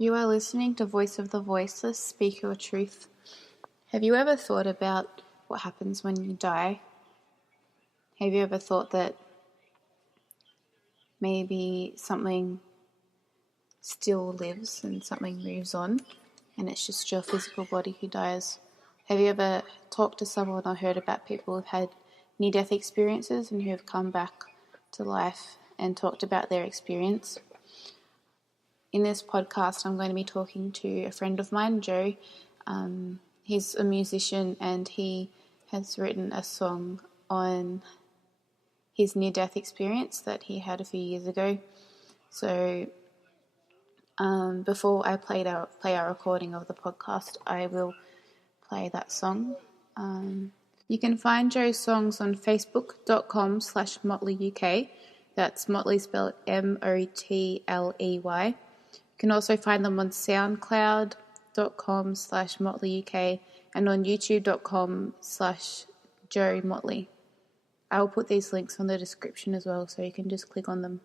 You are listening to Voice of the Voiceless, Speak Your Truth. Have you ever thought about what happens when you die? Have you ever thought that maybe something still lives and something moves on and it's just your physical body who dies? Have you ever talked to someone or heard about people who've had near-death experiences and who have come back to life and talked about their experience? In this podcast, I'm going to be talking to a friend of mine, Joe. He's a musician and he has written a song on his near-death experience that he had a few years ago. So before I play our recording of the podcast, I will play that song. You can find Joe's songs on facebook.com/MotleyUK. That's Motley spelled Motley. You can also find them on soundcloud.com/MotleyUK and on youtube.com/Joe Motley. I will put these links on the description as well, so you can just click on them.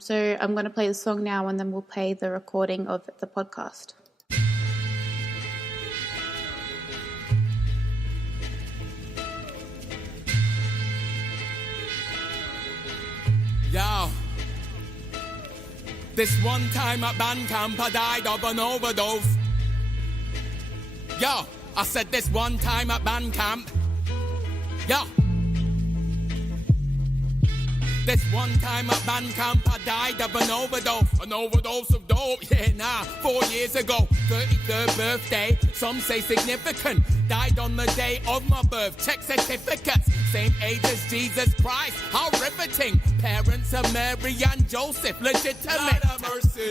So I'm going to play the song now and then we'll play the recording of the podcast. Yo, this one time at band camp I died of an overdose. Yo, I said this one time at band camp. Yo, this one time at band camp I died of an overdose of dope. Yeah, 4 years ago, 33rd birthday, some say significant. Died on the day of my birth, check certificates. Same age as Jesus Christ, how riveting. Parents of Mary and Joseph, legitimate.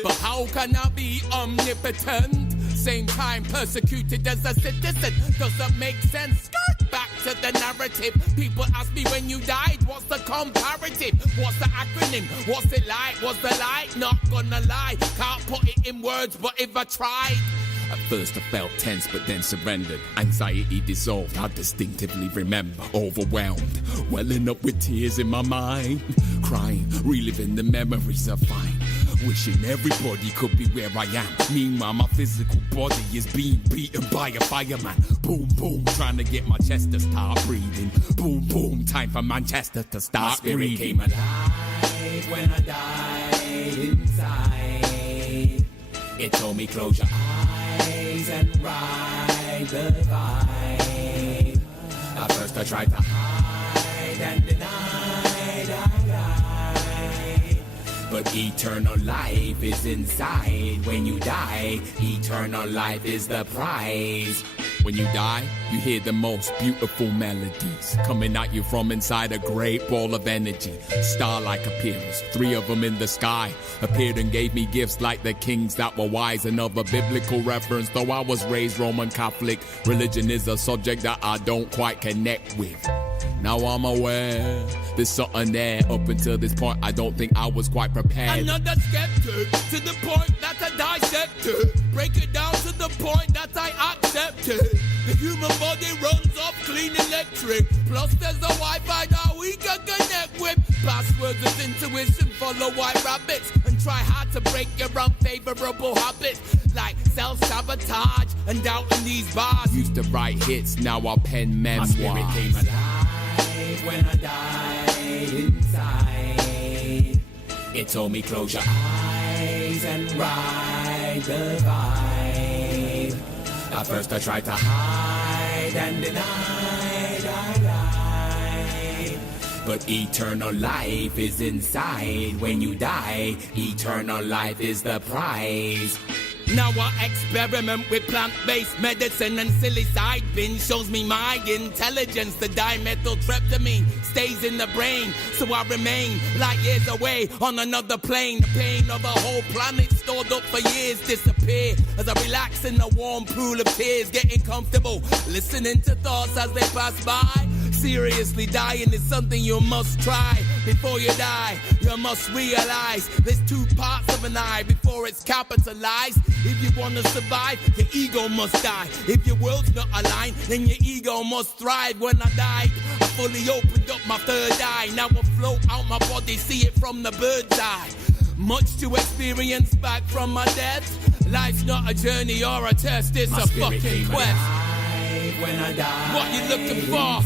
But how can I be omnipotent? Same time persecuted as a citizen. Doesn't make sense. Skirt back to the narrative. People ask me when you died, what's the comparative? What's the acronym? What's it like? What's the light? Not gonna lie, can't put it in words, but if I tried. At first I felt tense but then surrendered. Anxiety dissolved, I distinctively remember. Overwhelmed, welling up with tears in my mind. Crying, reliving the memories I find. Wishing everybody could be where I am. Meanwhile my physical body is being beaten by a fireman. Boom boom, trying to get my chest to start breathing. Boom boom, time for Manchester to start breathing. My spirit came alive when I died inside. It told me close your eyes and ride the vibe. At first I tried to hide and denied I lied. But eternal life is inside. When you die, eternal life is the prize. When you die, you hear the most beautiful melodies coming at you from inside a great ball of energy. Star-like appearance, 3 of them in the sky, appeared and gave me gifts like the kings that were wise. Another biblical reference, though I was raised Roman Catholic, religion is a subject that I don't quite connect with. Now I'm aware there's something there. Up until this point, I don't think I was quite prepared. Another skeptic, to the point that I dissect it. Break it down to the point that I accept it. The human body runs off clean electric. Plus there's a Wi-Fi that we can connect with. Passwords is intuition, follow white rabbits. And try hard to break your unfavorable habits. Like self-sabotage and doubting these bars. Used to write hits, now I pen memoirs. My spirit came alive when I died inside. It told me close your eyes and ride the vibe. At first I tried to hide and denied I lied. But eternal life is inside. When you die, eternal life is the prize. Now I experiment with plant-based medicine and psilocybin shows me my intelligence. The dimethyltryptamine stays in the brain, so I remain light years away on another plane. The pain of a whole planet stored up for years disappear as I relax in a warm pool of tears, getting comfortable, listening to thoughts as they pass by. Seriously, dying is something you must try. Before you die, you must realize there's 2 parts of an eye before it's capitalized. If you want to survive, your ego must die. If your world's not aligned, then your ego must thrive. When I died, I fully opened up my third eye. Now I float out my body, see it from the bird's eye. Much to experience back from my death. Life's not a journey or a test, it's a fucking quest. When I die, what you looking for?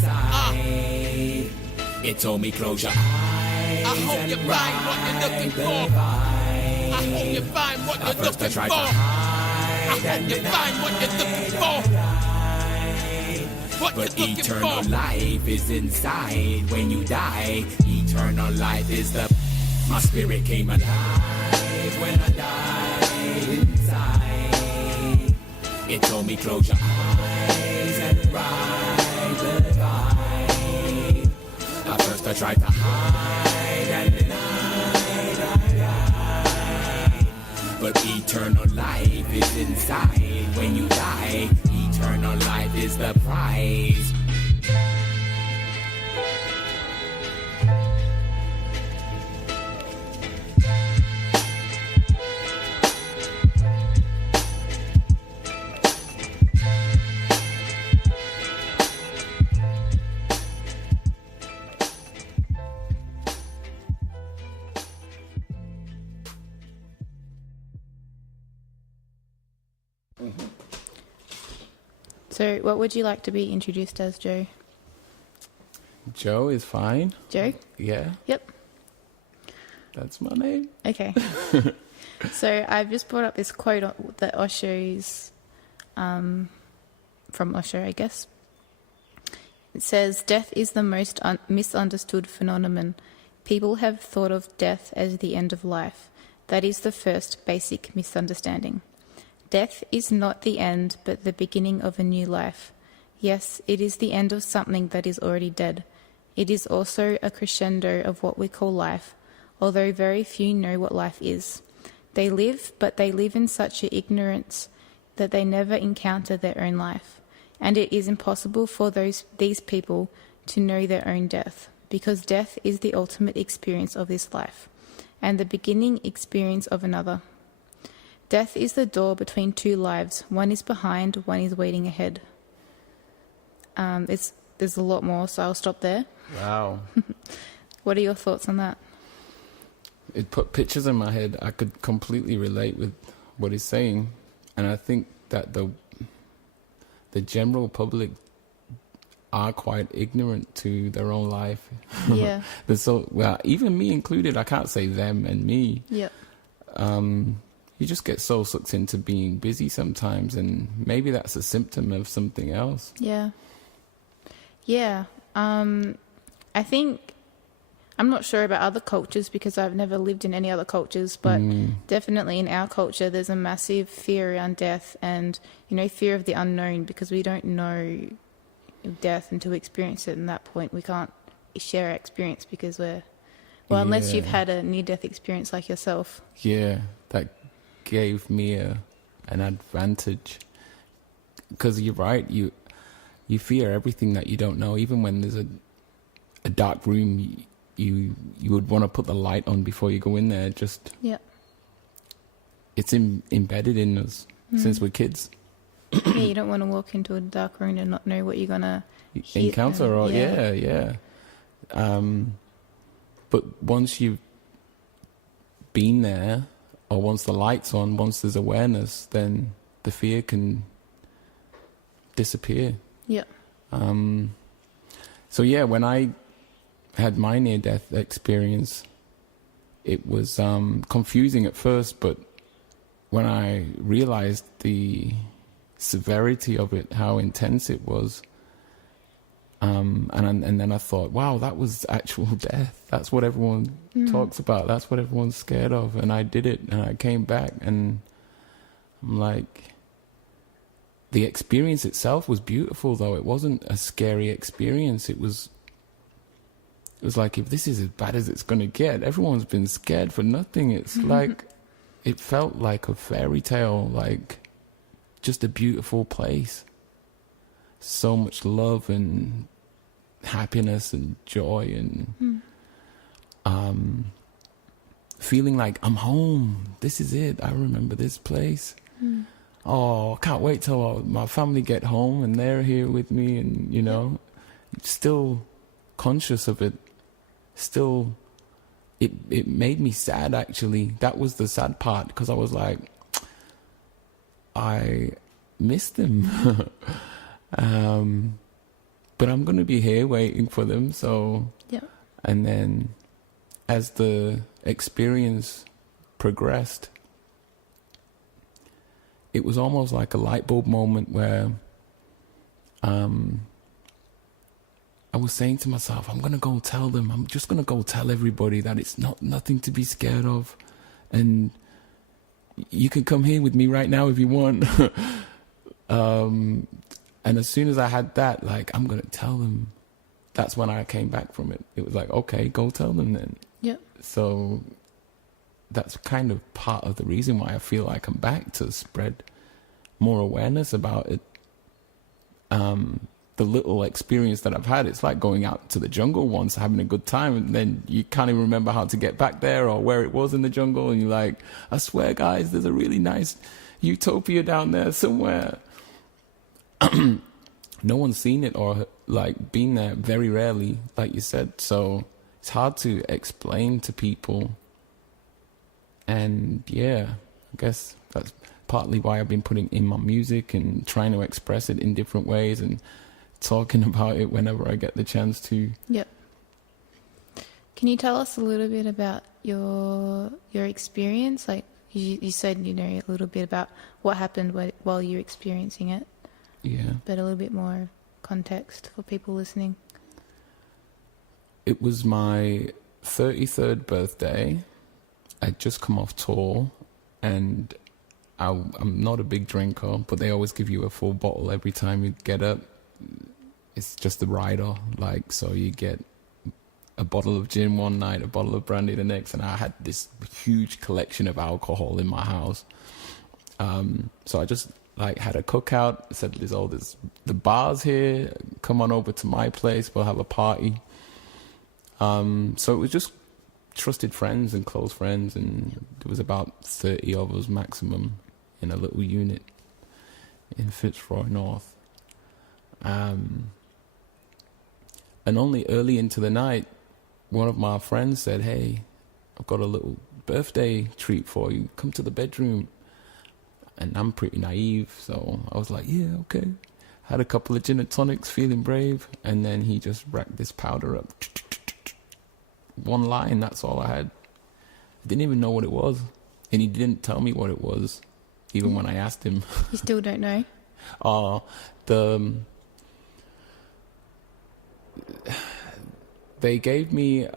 It told me close your eyes. I hope you find what you're looking for. I hope you find what you're looking for. I hope you find what you're looking for. But eternal life is inside when you die. Eternal life is the... My spirit came alive when I died inside. It told me close your eyes and ride the vibe. At first I tried to hide and denied I died. But eternal life is inside when you die. Eternal life is the prize. So, what would you like to be introduced as, Joe? Joe is fine. Joe? Yeah. Yep. That's my name. Okay. So, I've just brought up this quote that Osho's, from Osho, I guess. It says, "Death is the most misunderstood phenomenon. People have thought of death as the end of life. That is the first basic misunderstanding. Death is not the end, but the beginning of a new life. Yes, it is the end of something that is already dead. It is also a crescendo of what we call life, although very few know what life is. They live, but they live in such an ignorance that they never encounter their own life, and it is impossible for these people to know their own death, because death is the ultimate experience of this life, and the beginning experience of another. Death is the door between two lives. One is behind, one is waiting ahead." There's a lot more, so I'll stop there. Wow. What are your thoughts on that? It put pictures in my head. I could completely relate with what he's saying. And I think that the general public are quite ignorant to their own life. Yeah. Well, even me included. I can't say them and me. Yep. You just get so sucked into being busy sometimes, and maybe that's a symptom of something else. Yeah. Yeah. I think, I'm not sure about other cultures because I've never lived in any other cultures, but definitely in our culture there's a massive fear around death and, fear of the unknown, because we don't know death until we experience it. And at that point we can't share our experience because unless you've had a near-death experience like yourself. Yeah, that gave me an advantage, because you're right, you fear everything that you don't know. Even when there's a dark room, you would want to put the light on before you go in there. It's embedded in us since we're kids. Yeah, you don't want to walk into a dark room and not know what you're gonna encounter. But once you've been there, or once the light's on, once there's awareness, then the fear can disappear. Yeah. So when I had my near-death experience, it was confusing at first, but when I realized the severity of it, how intense it was, and then I thought, wow, that was actual death. That's what everyone talks about. That's what everyone's scared of. And I did it, and I came back, and I'm like, the experience itself was beautiful, though. It wasn't a scary experience. It was like, if this is as bad as it's going to get, everyone's been scared for nothing. It's like, it felt like a fairy tale, like just a beautiful place. So much love and happiness and joy and feeling like I'm home. This is it. I remember this place. Oh, can't wait till my family get home and they're here with me, and still conscious of it, still it made me sad, actually. That was the sad part, because I was like, I miss them. But I'm going to be here waiting for them. So, Yeah. And then as the experience progressed, it was almost like a light bulb moment where I was saying to myself, I'm going to go tell them. I'm just going to go tell everybody that it's nothing to be scared of. And you can come here with me right now if you want. And as soon as I had that, like, I'm going to tell them, that's when I came back from it. It was like, okay, go tell them then. Yep. So that's kind of part of the reason why I feel like I'm back, to spread more awareness about it. The little experience that I've had, it's like going out to the jungle once, having a good time, and then you can't even remember how to get back there or where it was in the jungle, and you're like, I swear, guys, there's a really nice utopia down there somewhere. No one's seen it or like been there, very rarely, like you said. So it's hard to explain to people. And yeah, I guess that's partly why I've been putting in my music and trying to express it in different ways and talking about it whenever I get the chance to. Yep. Can you tell us a little bit about your experience? Like you said, you know, a little bit about what happened while you were experiencing it. Yeah. But a little bit more context for people listening. It was my 33rd birthday. I'd just come off tour, and I'm not a big drinker, but they always give you a full bottle every time you get up. It's just the rider, like, so you get a bottle of gin one night, a bottle of brandy the next, and I had this huge collection of alcohol in my house. So I just like had a cookout, said there's the bars here, come on over to my place, we'll have a party. So it was just trusted friends and close friends, and there was about 30 of us maximum in a little unit in Fitzroy North. And only early into the night, one of my friends said, hey, I've got a little birthday treat for you, come to the bedroom. And I'm pretty naive, so I was like, yeah, okay. Had a couple of gin and tonics, feeling brave, and then he just racked this powder up. One line, that's all I had. I didn't even know what it was, and he didn't tell me what it was, even when I asked him. You still don't know? They gave me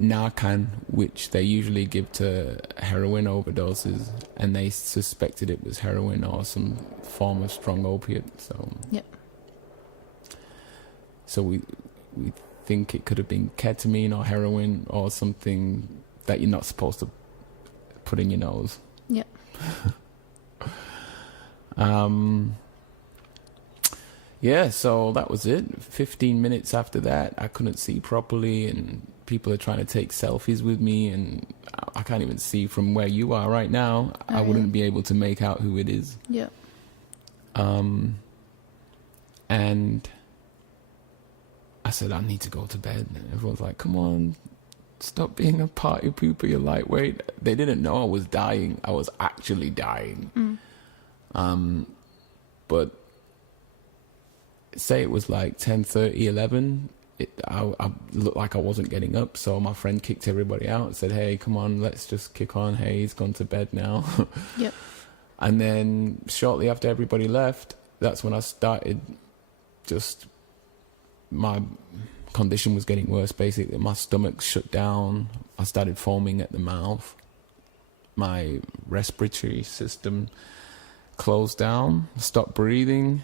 Narcan, which they usually give to heroin overdoses, and they suspected it was heroin or some form of strong opiate. So, yep. So we think it could have been ketamine or heroin or something that you're not supposed to put in your nose. Yep. Yeah, so that was it. 15 minutes after that, I couldn't see properly, and people are trying to take selfies with me, and I can't even see from where you are right now. Oh, I wouldn't be able to make out who it is. Yeah. And I said, I need to go to bed. And everyone's like, come on, stop being a party pooper, you're lightweight. They didn't know I was dying. I was actually dying. But say it was like 10:30, 11. I looked like I wasn't getting up, so my friend kicked everybody out and said, hey, come on, let's just kick on. Hey, he's gone to bed now. Yep. And then shortly after everybody left, that's when I started just, my condition was getting worse, basically. My stomach shut down. I started foaming at the mouth. My respiratory system closed down, stopped breathing.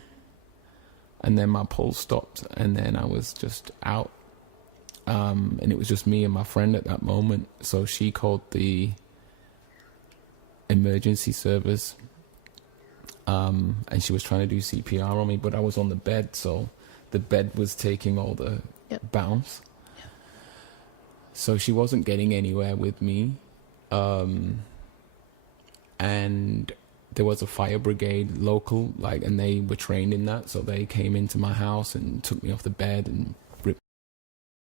And then my pulse stopped, and then I was just out. And it was just me and my friend at that moment. So she called the emergency service, and she was trying to do CPR on me, but I was on the bed, so the bed was taking all the bounce. Yep. So she wasn't getting anywhere with me. And there was a fire brigade local, and they were trained in that, so they came into my house and took me off the bed and